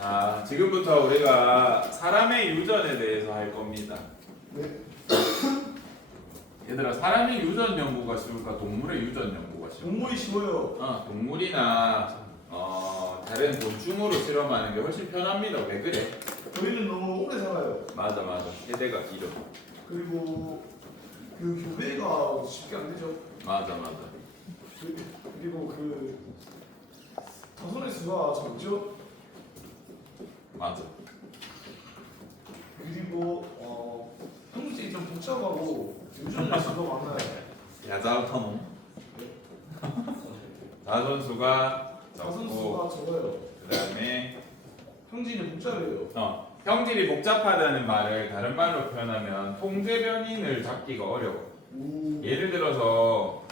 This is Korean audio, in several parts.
자, 지금부터 우리가 사람의 유전에 대해서 할 겁니다. 네. 얘들아, 사람의 유전 연구가 쉬울까? 동물의 유전 연구가 쉬울까? 동물이 쉬워요. 동물이나 다른 곤충으로 실험하는 게 훨씬 편합니다. 왜 그래? 저희는 너무 오래 살아요. 맞아. 세대가 길어. 그리고 그 교배가 쉽게 안 되죠. 맞아. 그리고 그 자손의 수가 적죠. 맞아. 그리고 형질이 좀 복잡하고 유전의 수가 많아요. 야자우터놈. 자손수가 자손 적고, 수가 적어요. 그다음에 형질이 복잡해요. 형질이 복잡하다는 말을 다른 말로 표현하면 통제 변인을 잡기가 어려워. 예를 들어서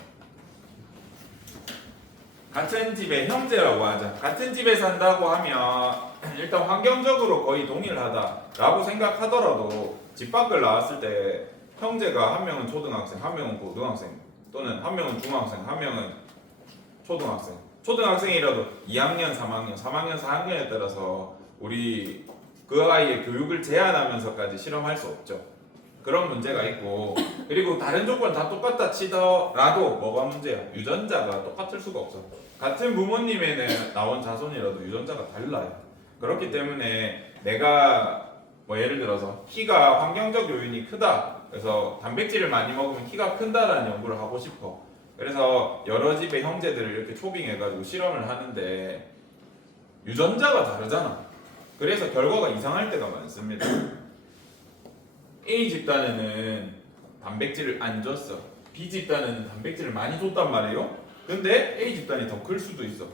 같은 집에 형제라고 하자. 같은 집에 산다고 하면 일단 환경적으로 거의 동일하다라고 생각하더라도 집 밖을 나왔을 때 형제가 한 명은 초등학생, 한 명은 고등학생, 또는 한 명은 중학생, 한 명은 초등학생. 초등학생이라도 2학년, 3학년, 3학년, 4학년에 따라서 우리 그 아이의 교육을 제한하면서까지 실험할 수 없죠. 그런 문제가 있고, 그리고 다른 조건 다 똑같다 치더라도 뭐가 문제야? 유전자가 똑같을 수가 없어. 같은 부모님에는 나온 자손이라도 유전자가 달라요. 그렇기 때문에 내가 뭐 예를 들어서 키가 환경적 요인이 크다, 그래서 단백질을 많이 먹으면 키가 큰다라는 연구를 하고 싶어. 그래서 여러 집의 형제들을 이렇게 초빙해가지고 실험을 하는데 유전자가 다르잖아. 그래서 결과가 이상할 때가 많습니다. A 집단에는 단백질을 안 줬어. B 집단에는 단백질을 많이 줬단 말이에요. 근데 A 집단이 더 클 수도 있어.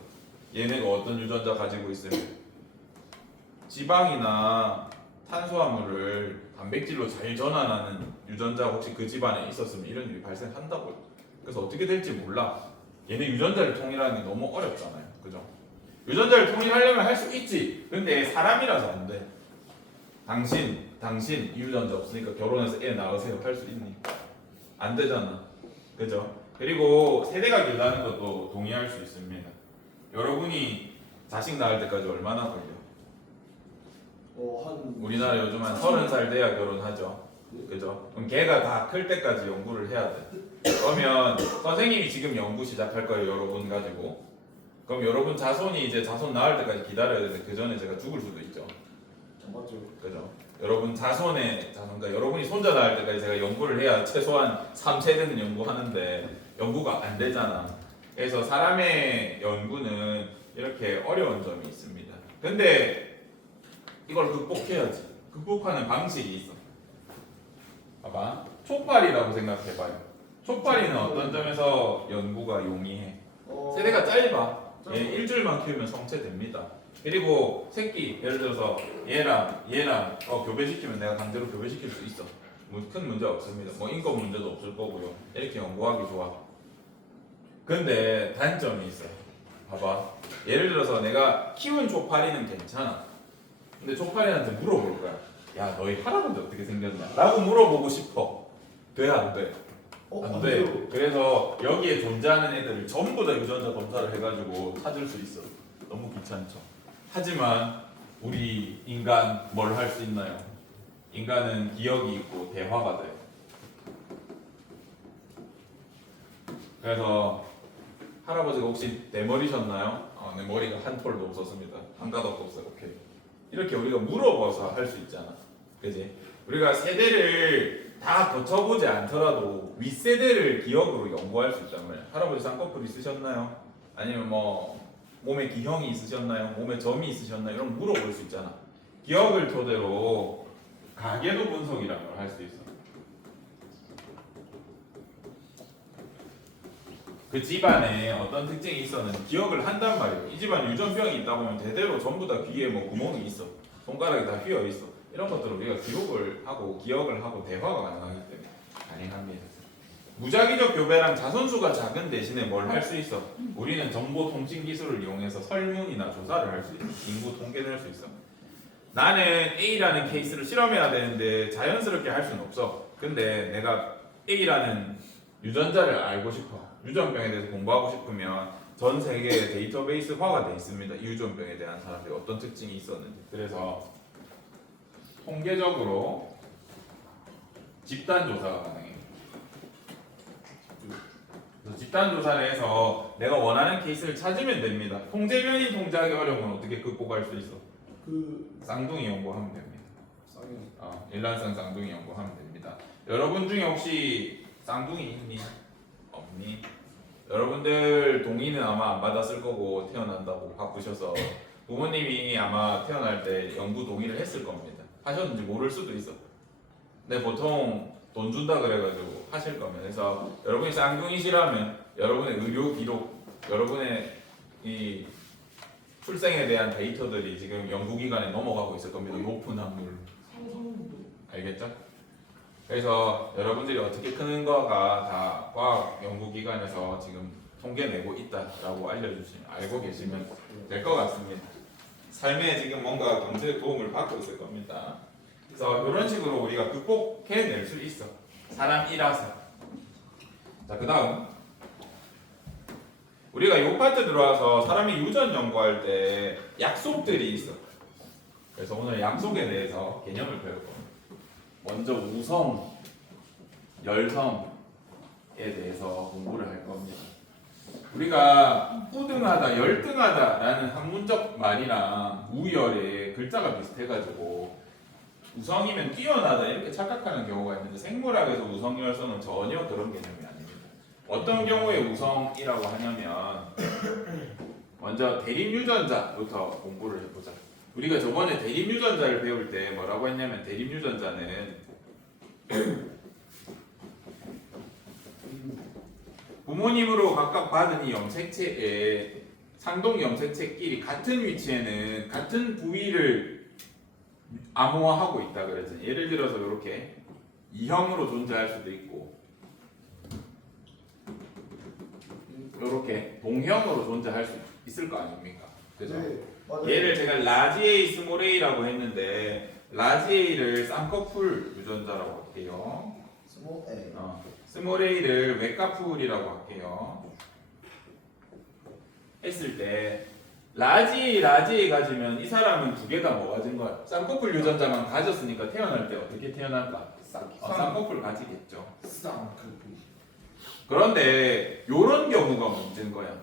얘네가 어떤 유전자 가지고 있으면 지방이나 탄수화물을 단백질로 잘 전환하는 유전자가 혹시 그 집안에 있었으면 이런 일이 발생한다고요. 그래서 어떻게 될지 몰라. 얘네 유전자를 통일하는 게 너무 어렵잖아요. 그죠? 유전자를 통일하려면 할 수 있지. 근데 사람이라서 안 돼. 당신 유전자 없으니까 결혼해서 애 낳으세요 할 수 있니? 안 되잖아. 그죠? 그리고 세대가 길다는 것도 동의할 수 있습니다. 여러분이 자식 낳을 때까지 얼마나 걸려? 우리나라 요즘 한 30살 돼야 결혼하죠. 그죠? 그럼 걔가 다 클 때까지 연구를 해야 돼. 그러면 선생님이 지금 연구 시작할 거예요, 여러분 가지고. 그럼 여러분 자손이 이제 자손 낳을 때까지 기다려야 되는데 그 전에 제가 죽을 수도 있죠. 맞죠. 그죠? 여러분 그러니까 여러분이 손자 낳을 때까지 제가 연구를 해야 최소한 3세대는 연구하는데 연구가 안 되잖아. 그래서 사람의 연구는 이렇게 어려운 점이 있습니다. 근데 이걸 극복해야지. 극복하는 방식이 있어. 봐봐. 촉발이라고 생각해봐요. 촉발이는 어떤 점에서 연구가 용이해? 세대가 짧아. 얘 일주일만 키우면 성체됩니다. 그리고 새끼, 예를 들어서 얘랑 교배시키면 내가 강제로 교배시킬 수 있어. 큰 문제 없습니다. 뭐 인권 문제도 없을 거고요. 이렇게 연구하기 좋아. 근데 단점이 있어요. 봐봐. 예를 들어서 내가 키운 촉파리는 괜찮아. 근데 촉파리한테 물어볼 거야. 야, 너희 할아버지 어떻게 생겼냐? 라고 물어보고 싶어. 돼, 안 돼? 안 돼. 그래서 여기에 존재하는 애들을 전부 다 유전자 검사를 해가지고 찾을 수 있어. 너무 귀찮죠. 하지만 우리 인간 뭘 할 수 있나요? 인간은 기억이 있고 대화가 돼. 그래서 할아버지가 혹시 대머리셨나요? 내 머리가 한 톨도 없었습니다. 한 가닥도 없어요. 오케이. 이렇게 우리가 물어봐서 할 수 있잖아. 그지? 우리가 세대를 다 거쳐보지 않더라도 윗세대를 기억으로 연구할 수 있단 말이야. 할아버지 쌍꺼풀 있으셨나요? 아니면 뭐 몸에 기형이 있으셨나요? 몸에 점이 있으셨나요? 이런 거 물어볼 수 있잖아. 기억을 토대로 가계도 분석이라는 걸 할 수 있어. 그 집안에 어떤 특징이 있었는지 기억을 한단 말이에요. 이 집안 유전병이 있다 보면 대대로 전부 다 귀에 뭐 구멍이 있어. 손가락이 다 휘어 있어. 이런 것들을 우리가 기록을 하고 기억을 하고 대화가 가능하기 때문에 가능합니다. 무작위적 교배랑 자손수가 작은 대신에 뭘 할 수 있어? 우리는 정보 통신 기술을 이용해서 설문이나 조사를 할 수 있어. 인구 통계를 할 수 있어. 나는 A라는 케이스를 실험해야 되는데 자연스럽게 할 수는 없어. 근데 내가 A라는 유전자를 알고 싶어. 유전병에 대해서 공부하고 싶으면 전 세계에 데이터베이스화가 돼 있습니다. 유전병에 대한 사람들이 어떤 특징이 있었는지. 그래서 통계적으로 집단 조사가 가능해요. 그래서 집단 조사를 해서 내가 원하는 케이스를 찾으면 됩니다. 통제 변이 통제하기 어려운 건 어떻게 극복할 수 있어? 그 쌍둥이 연구하면 됩니다. 쌍이 일란성 쌍둥이 연구하면 됩니다. 여러분 중에 혹시 쌍둥이 있니? 없니? 여러분들 동의는 아마 안 받았을 거고 태어난다고 바꾸셔서 부모님이 아마 태어날 때 연구 동의를 했을 겁니다. 하셨는지 모를 수도 있어. 근데 보통 돈 준다 그래가지고 하실 겁니다. 그래서 여러분이 쌍둥이시라면 여러분의 의료 기록, 여러분의 이 출생에 대한 데이터들이 지금 연구기관에 넘어가고 있을 겁니다. 높은 확률로. 상상도 알겠죠? 그래서 여러분들이 어떻게 크는가가 다 과학 연구기관에서 지금 통계 내고 있다라고 알고 계시면 될 것 같습니다. 삶에 지금 뭔가 경제적 도움을 받고 있을 겁니다. 그래서 이런 식으로 우리가 극복해낼 수 있어. 사람이라서. 자, 그 다음 우리가 이 파트 들어와서 사람이 유전 연구할 때 약속들이 있어. 그래서 오늘 약속에 대해서 개념을 배울 겁니다. 먼저 우성, 열성에 대해서 공부를 할 겁니다. 우리가 우등하다, 열등하다라는 학문적 말이랑 우열의 글자가 비슷해가지고 우성이면 뛰어나다 이렇게 착각하는 경우가 있는데 생물학에서 우성, 열성은 전혀 그런 개념이 아닙니다. 어떤 경우에 우성이라고 하냐면 먼저 대립유전자부터 공부를 해보자. 우리가 저번에 대립유전자를 배울 때 뭐라고 했냐면 대립유전자는 부모님으로 각각 받은 이 염색체의 상동 염색체끼리 같은 위치에는 같은 부위를 암호화하고 있다 그랬잖아요. 예를 들어서 이렇게 이형으로 존재할 수도 있고 이렇게 동형으로 존재할 수 있을 거 아닙니까? 그죠? 네, 맞아요. 얘를 제가 라지 A, 스몰 A라고 했는데 라지 A를 쌍꺼풀 유전자라고 할게요. 스몰 A 스몰 A를 외가풀이라고 할게요. 했을 때 라지 A 가지면 이 사람은 두 개 다 뭐 가진 거야? 쌍꺼풀 유전자만 가졌으니까 태어날 때 어떻게 태어날까? 쌍꺼풀 가지겠죠. 쌍꺼풀 그런데 요런 경우가 문제인 거야.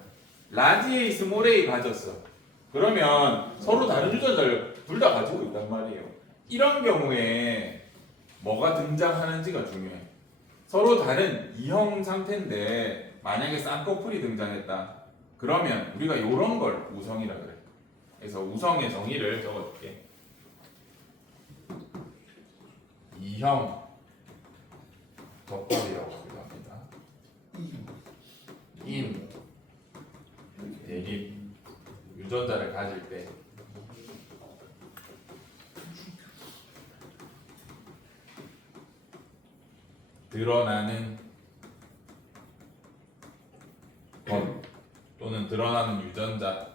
라지 A, 스몰 A 가졌어. 그러면 서로 다른 유전자를 둘 다 가지고 있단 말이에요. 이런 경우에 뭐가 등장하는지가 중요해. 서로 다른 이형 상태인데 만약에 쌍꺼풀이 등장했다. 그러면 우리가 이런 걸 우성이라 그래. 그래서 우성의 정의를 적어줄게. 이형 접합이라고 하기도 합니다. 인 대립 유전자를 가질 때 드러나는 것 또는 드러나는 유전자를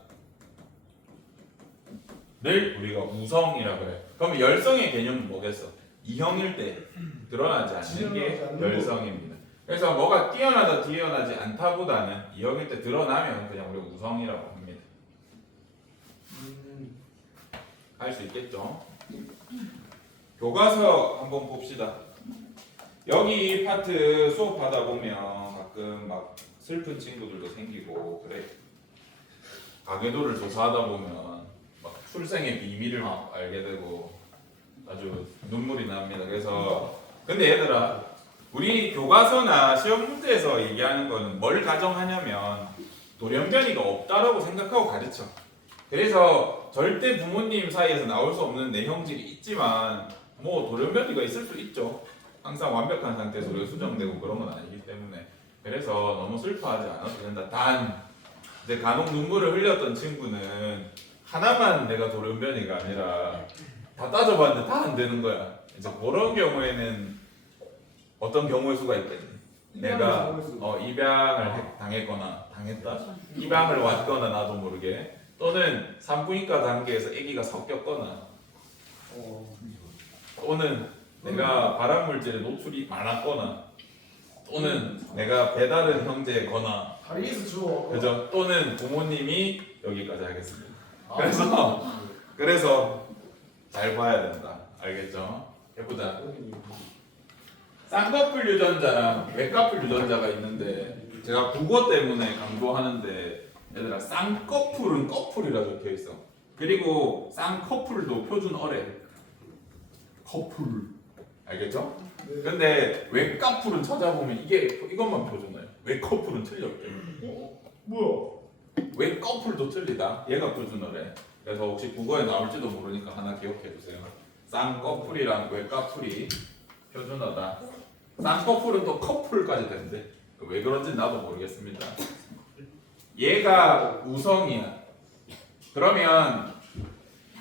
우리가 우성이라 그래. 그럼 열성의 개념은 뭐겠어? 이형일 때 드러나지 않는 게 열성입니다. 그래서 뭐가 뛰어나다 뛰어나지 않다보다는 이형일 때 드러나면 그냥 우리가 우성이라고 합니다. 할 수 있겠죠? 교과서 한번 봅시다. 여기 파트 수업하다 보면 가끔 막 슬픈 친구들도 생기고 그래. 가계도를 조사하다 보면 막 출생의 비밀을 막 알게 되고 아주 눈물이 납니다. 그래서 근데 얘들아, 우리 교과서나 시험 문제에서 얘기하는 거는 뭘 가정하냐면 돌연변이가 없다라고 생각하고 가르쳐. 그래서 절대 부모님 사이에서 나올 수 없는 내형질이 있지만 뭐 돌연변이가 있을 수 있죠. 항상 완벽한 상태에서 우리가 수정되고 그런 건 아니기 때문에. 그래서 너무 슬퍼하지 않아도 된다. 단 이제 간혹 눈물을 흘렸던 친구는 하나만 내가 돌연변이가 아니라 다 따져봤는데 다 안 되는 거야. 이제 그런 경우에는 어떤 경우의 수가 있겠니? 내가 입양을 당했다. 입양을 왔거나 나도 모르게 또는 산부인과 단계에서 아기가 섞였거나 또는 내가 발암물질에 노출이 많았거나 또는 내가 배다른 형제거나 다리에서 주워. 그죠? 또는 부모님이 여기까지 하겠습니다. 아, 그래서 잘 봐야 된다. 알겠죠? 해보자. 쌍꺼풀 유전자랑 외꺼풀 유전자가 있는데 제가 국어 때문에 강조하는데 얘들아 쌍꺼풀은 꺼풀이라 적혀 있어. 그리고 쌍꺼풀도 표준어래. 커풀. 알겠죠? 네. 근데 외꺼풀은 찾아보면 이것만 표준어예요. 외꺼풀은 틀렸대. 뭐야? 외꺼풀도 틀리다. 얘가 표준어래. 그래서 혹시 국어에 나올지도 모르니까 하나 기억해 주세요. 쌍꺼풀이랑 외꺼풀이 표준어다. 쌍꺼풀은 또 커플까지 되는데 왜 그런지 나도 모르겠습니다. 얘가 우성이야. 그러면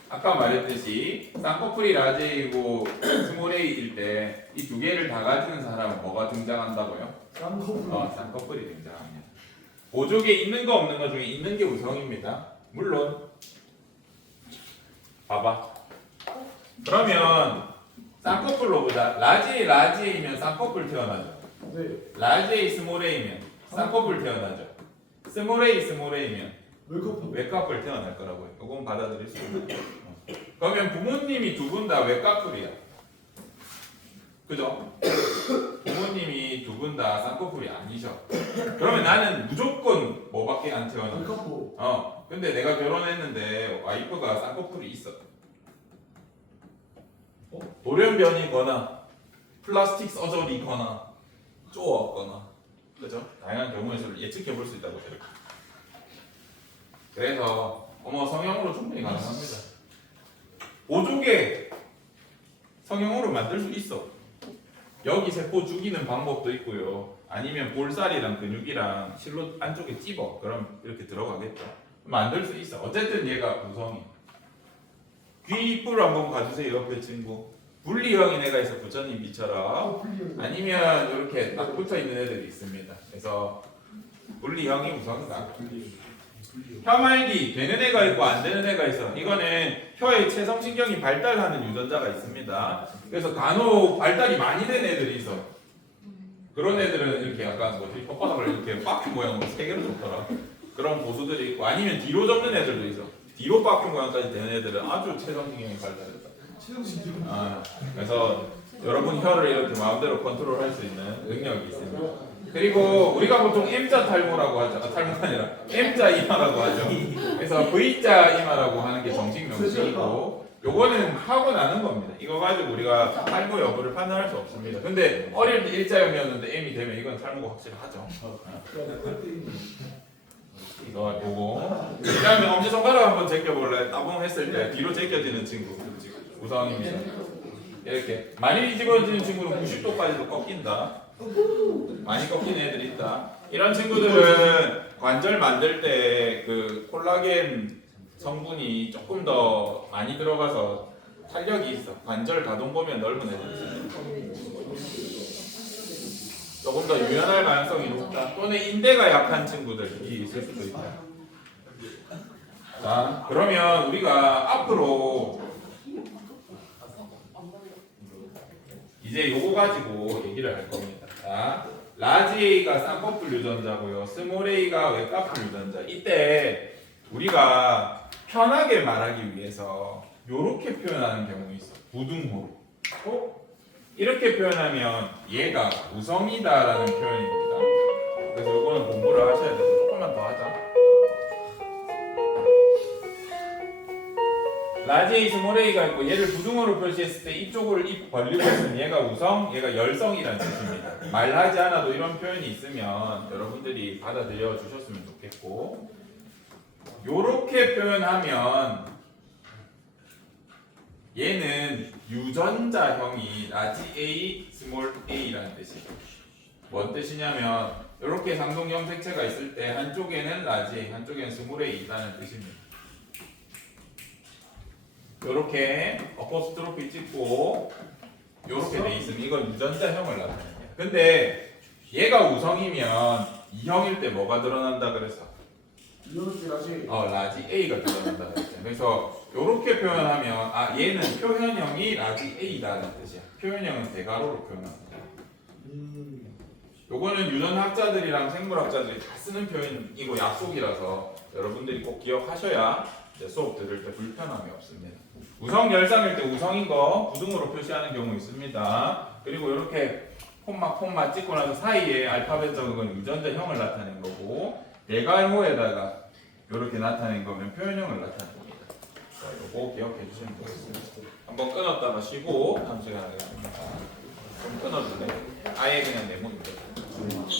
아까 말했듯이 쌍꺼풀이 라지이고 스몰 A일 때 이 두 개를 다 가지는 사람은 뭐가 등장한다고요? 쌍꺼풀. 쌍꺼풀이 등장합니다. 보조개 있는 거 없는 거 중에 있는 게 우성입니다. 물론 봐봐. 그러면 쌍꺼풀로 보자. 라지이면 쌍꺼풀 태어나죠. 네. 라지 A 스몰 A면 쌍꺼풀 태어나죠. 스몰 A면 웰커풀. 외꺼풀 태어날 거라고요. 이건 받아들일 수 있나요? 그러면 부모님이 두 분 다 외꺼풀이야. 그죠? 부모님이 두 분 다 쌍꺼풀이 아니셔. 그러면 나는 무조건 뭐밖에 안 태어나. 웰커풀. 근데 내가 결혼했는데 와이프가 쌍꺼풀이 있어. 돌연변이거나 플라스틱 서저리거나 쪼었거나 그죠? 다양한 경우에서 예측해 볼 수 있다고 생각해요. 그래서 성형으로 충분히 가능합니다. 보조개 성형으로 만들 수 있어. 여기 세포 죽이는 방법도 있고요. 아니면 볼살이랑 근육이랑 실로 안쪽에 찝어. 그럼 이렇게 들어가겠죠. 만들 수 있어. 어쨌든 얘가 우성이. 귀 뿔 한번 봐주세요. 옆에 친구. 분리형인 애가 있어. 부처님 비처럼. 아니면 이렇게 딱 붙어 있는 애들이 있습니다. 그래서 분리형이 우성이다. 혀말기 되는 애가 있고 안 되는 애가 있어. 이거는 혀의 체성신경이 발달하는 유전자가 있습니다. 그래서 간혹 발달이 많이 된 애들이 있어. 그런 애들은 이렇게 약간 뭐지 혓바닥을 이렇게 바퀴 모양으로 세 개로 줬더라. 그런 고수들이 있고 아니면 뒤로 접는 애들도 있어. 뒤로 바퀴 모양까지 되는 애들은 아주 체성신경이 발달했다. 그래서 여러분 혀를 이렇게 마음대로 컨트롤할 수 있는 능력이 있습니다. 그리고 우리가 보통 M자 탈모라고 하죠. 탈모가 아니라 M자 이마라고 하죠. 그래서 V자 이마라고 하는 게 정식 명칭이고 요거는 하고 나는 겁니다. 이거 가지고 우리가 탈모 여부를 판단할 수 없습니다. 근데 어릴 때 일자형이었는데 M이 되면 이건 탈모가 확실하죠. 이거 보고 그 다음에 엄지손가락 한번 제껴볼래? 따봉했을 때 뒤로 제껴지는 친구 우성입니다. 이렇게 많이 뒤집어지는 친구는 90도까지도 꺾인다. 많이 꺾이는 애들이 있다. 이런 친구들은 관절 만들 때 그 콜라겐 성분이 조금 더 많이 들어가서 탄력이 있어. 관절 가동 범위가 넓은 애들 조금 더 유연할 가능성이 높다. 또는 인대가 약한 친구들이 있을 수도 있다. 자, 그러면 우리가 앞으로 이제 요거 가지고 얘기를 할 겁니다. 자, 라지 A가 쌍꺼풀 유전자고요. 스몰 A가 외꺼풀 유전자. 이때 우리가 편하게 말하기 위해서 요렇게 표현하는 경우 있어. 부등호로. 이렇게 표현하면 얘가 우성이다라는 표현입니다. 그래서 요거는 공부를 하셔야 돼서 조금만 더 하자. 라지 A, 스몰 A가 있고 얘를 부등호로 표시했을 때 이쪽을 입 벌리고 있으면 얘가 우성, 얘가 열성이라는 뜻입니다. 말하지 않아도 이런 표현이 있으면 여러분들이 받아들여 주셨으면 좋겠고 요렇게 표현하면 얘는 유전자형이 라지 A, 스몰 A라는 뜻이에요. 뭔 뜻이냐면 이렇게 상동형 색채가 있을 때 한쪽에는 라지 A, 한쪽에는 스몰 A 있다는 뜻입니다. 요렇게 어포스트로피 찍고 요렇게 돼 있으면 이건 유전자형을 나타내요. 근데 얘가 우성이면 이형일 때 뭐가 드러난다 그래서? 라지 A가 드러난다 그랬죠. 그래서 요렇게 표현하면 얘는 표현형이 라지 A다는 뜻이야. 표현형은 대괄호로 표현합니다. 요거는 유전학자들이랑 생물학자들이 다 쓰는 표현이고 약속이라서 여러분들이 꼭 기억하셔야 이제 수업 들을 때 불편함이 없습니다. 우성 열상일 때 우성인 거 부등으로 표시하는 경우 있습니다. 그리고 이렇게 콤마 찍고 나서 사이에 알파벳 적은 건 유전자형을 나타낸 거고 대괄호에다가 이렇게 나타낸 거면 표현형을 나타낸 겁니다. 자, 요거 기억해 주시면 되겠습니다. 한번 끊었다가 쉬고 다음 시간에 하겠습니다. 좀 끊어줄래? 아예 그냥 내모니까.